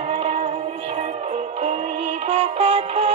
তারা সাথে কইব কথা।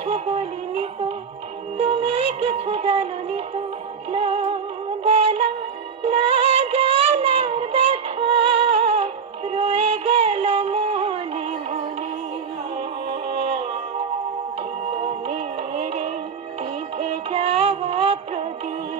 কিছু বলিনি তো, তুমি কিছু জানোনি তো। না বলা, না জানার ব্যথা, রয়ে গেল মনে মনে। জীবনের নিভে যাওয়া প্রদীপ।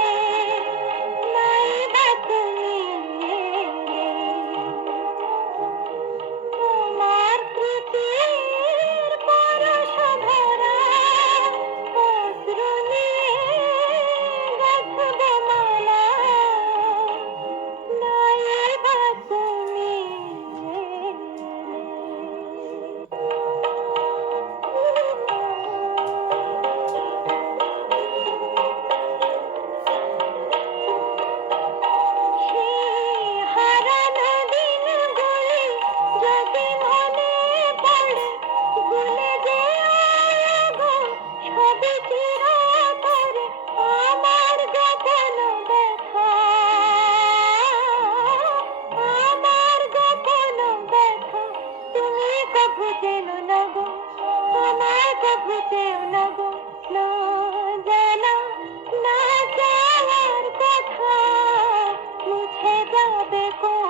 को